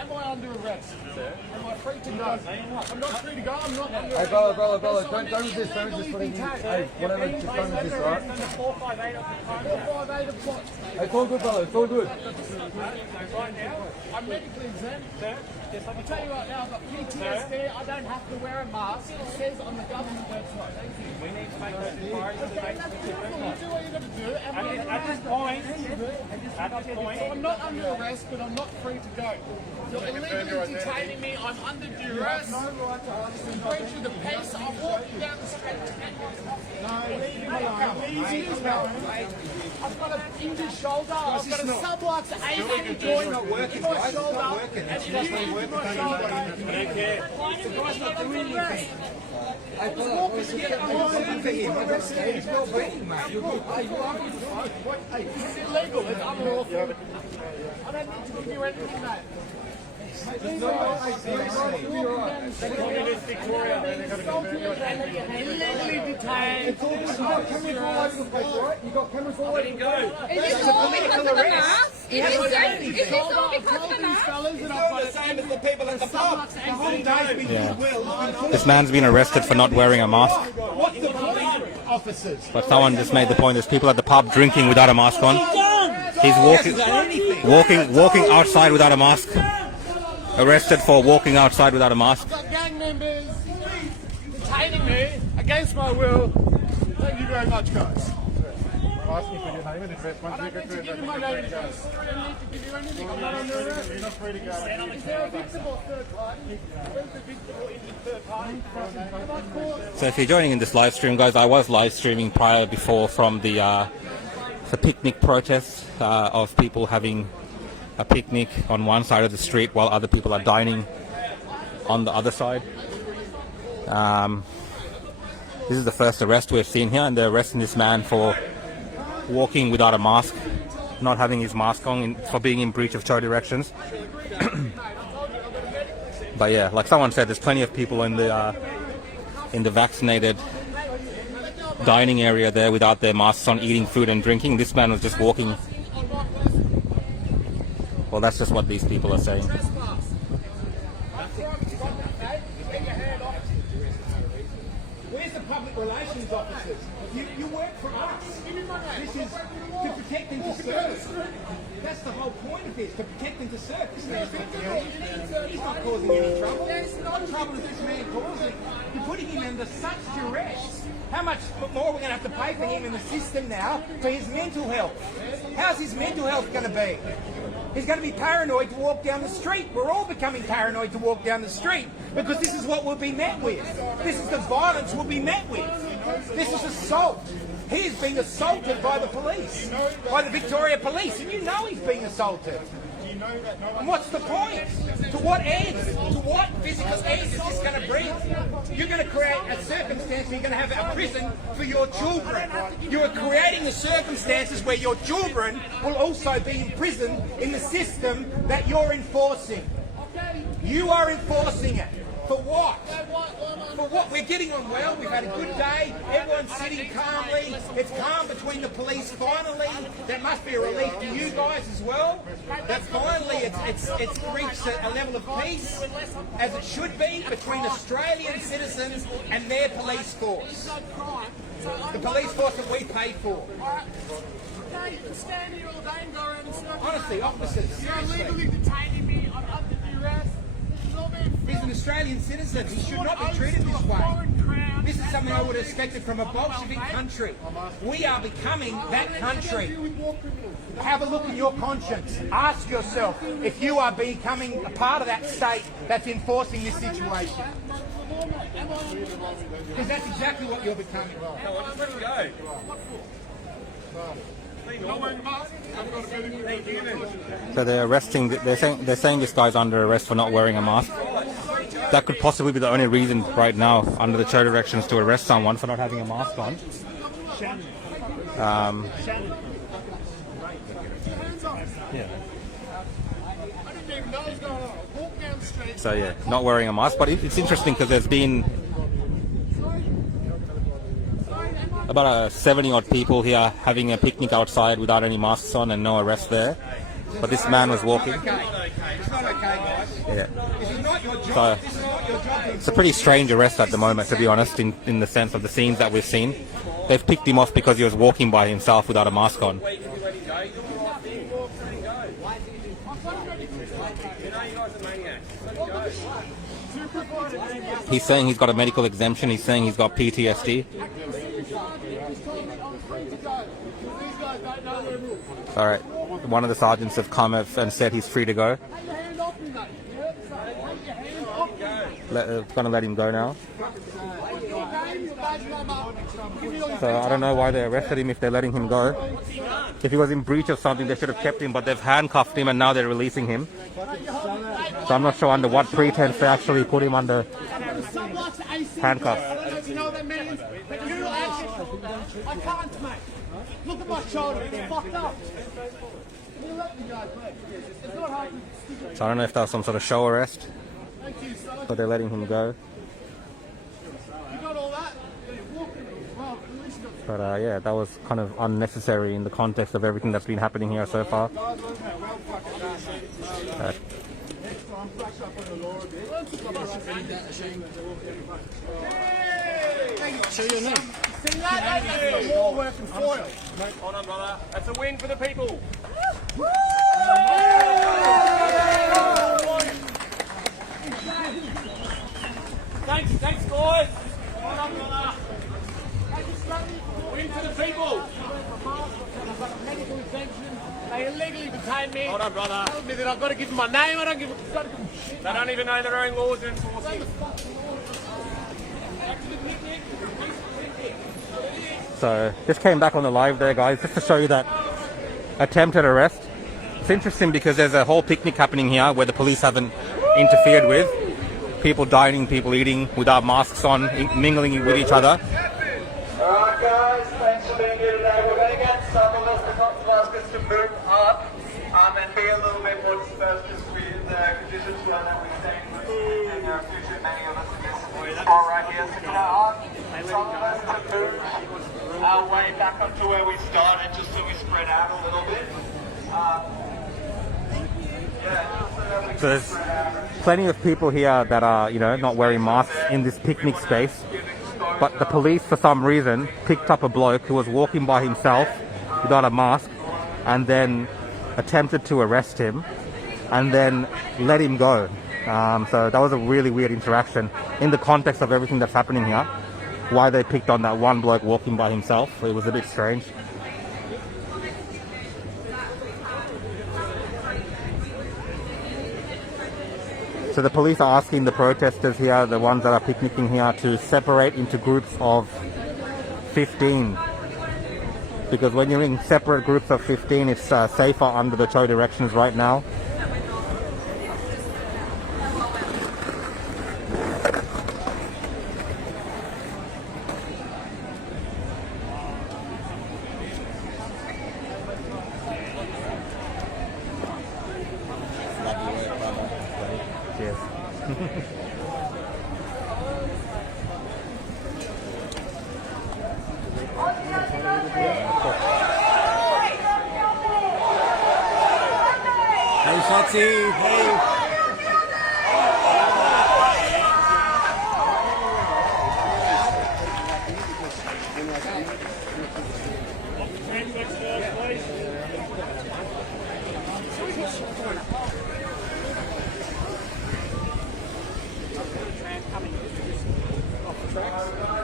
Am I under arrest, sir? Am I free to go? I'm not free to go. I'm not under arrest. Hey, brother, don't resist what you Hey, whatever, just don't resist, right? 458 of the time. 458 of what? Hey, it's all good, brother, it's all good. Right now, I'm medically exempt, sir. Yes, I'll tell you right now, I've got PTSD. I don't have to wear a mask. It says on the government website. Thank you. We need to make those inquiries. You do what you're going to do. At this point, so I'm not under arrest, but I'm not free to go. You're illegally detaining me. I'm under duress. No right to ask. I'm breach of the peace. I'm walking down the street to get my coffee. No, leave him alone. I've got an injured shoulder. I've got a sublux AV joint in my shoulder. And if you injure my shoulder, the guy's not doing anything. I'm walking for him. He's well beaten, mate. This is illegal. It's unlawful. I don't need to give you anything, mate. Illegally detained. You've got cameras all over the place, right? You've got cameras all over the place. Is this all because of the mask? Is this all because of the mask? The same as the people at the pub. The whole day's been Yeah. This man's been arrested for not wearing a mask. What's the point, officers? But someone just made the point, there's people at the pub drinking without a mask on. He's walking outside without a mask. Arrested for walking outside without a mask. I've got gang members detaining me against my will. Thank you very much, guys. Ask me for your name and address. I don't need to give you my name and address. I don't need to give you anything. I'm not under arrest. You're not free to go. Is there a victim or third party? Where's the victim or injured third party? Have I caught? So if you're joining in this live stream, guys, I was live streaming before from the picnic protest of people having a picnic on one side of the street while other people are dining on the other side. This is the first arrest we've seen here, and they're arresting this man for walking without a mask, not having his mask on, for being in breach of show directions. But yeah, like someone said, there's plenty of people in the vaccinated dining area there without their masks on, eating food and drinking. This man was just walking. Well, that's just what these people are saying. Where's the public relations officers? You work for us. This is to protect and to serve. That's the whole point of this, to protect and to serve. He's not causing any trouble. What trouble is this man causing? You're putting him under such duress. How much more are we going to have to pay for him in the system now for his mental health? How's his mental health going to be? He's going to be paranoid to walk down the street. We're all becoming paranoid to walk down the street because this is what we'll be met with. This is the violence we'll be met with. This is assault. He is being assaulted by the police, by the Victoria Police, and you know he's being assaulted. And what's the point? To what end? To what physical end is this going to bring? You're going to create a circumstance where you're going to have a prison for your children. You are creating the circumstances where your children will also be imprisoned in the system that you're enforcing. You are enforcing it. For what? For what? We're getting on well. We've had a good day. Everyone's sitting calmly. It's calm between the police. Finally, that must be a relief to you guys as well. That finally it's reached a level of peace, as it should be, between Australian citizens and their police force. The police force that we pay for. Okay, you can stand here all day and go around and smoke. Honestly, officers, You're seriously. illegally detaining me. I'm under duress. He's an Australian citizen. He should not be treated this way. This is something I would have expected from a Bolshevik country. We are becoming that country. Have a look in your conscience. Ask yourself if you are becoming a part of that state that's enforcing this situation. Because that's exactly what you're becoming. So they're arresting. They're saying this guy's under arrest for not wearing a mask. That could possibly be the only reason right now, under the show directions, to arrest someone for not having a mask on. Yeah. So yeah, not wearing a mask. But it's interesting because there's been about 70 odd people here having a picnic outside without any masks on and no arrest there. but this man was walking. It's not okay, guys. Yeah. This is not your job. So This is not your job. it's a pretty strange arrest at the moment, to be honest, in the sense of the scenes that we've seen. They've picked him off because he was walking by himself without a mask on. He's saying he's got a medical exemption. He's saying he's got PTSD. All right. One of the sergeants have come and said he's free to go. Gonna let him go now. So I don't know why they arrested him if they're letting him go. If he was in breach of something, they should have kept him, but they've handcuffed him and now they're releasing him. So I'm not sure under what pretense they actually put him under handcuffs. I can't, mate. Look at my shoulder, it's fucked up. Can you let me go, please? It's not hard to... So I don't know if that was some sort of show arrest, Thank you, sir. but they're letting him go. You got all that? Well, at least you got... But yeah, that was kind of unnecessary in the context of everything that's been happening here so far. See that? That's the law working for you. Hold on, brother. That's a win for the people. Thanks, guys. Hold on, brother. Win for the people. I've got a medical exemption. They illegally detained me. Hold on, brother. Told me that I've got to give them my name. I don't give a... got to give them shit. They don't even know their own laws are enforcing. So just came back on the live there, guys, just to show you that attempted arrest. It's interesting because there's a whole picnic happening here where the police haven't interfered with. People dining, people eating without masks on, mingling with each other. Alright guys, thanks for being here today. We're going to get some of us, the top baskets, to move up and be a little bit more dispersed because we in the conditions that we're staying with and there are too many of us in this spot right here. So can I ask some of us to move our way back up to where we started just so we spread out a little bit? So there's plenty of people here that are, not wearing masks in this picnic space. But the police, for some reason, picked up a bloke who was walking by himself without a mask and then attempted to arrest him and then let him go. So that was a really weird interaction in the context of everything that's happening here. Why they picked on that one bloke walking by himself, it was a bit strange. So the police are asking the protesters here, the ones that are picnicking here, to separate into groups of 15. Because when you're in separate groups of 15, it's safer under the tow directions right now. Cheers. Hey, Foxy. Hey. Coming off the tracks.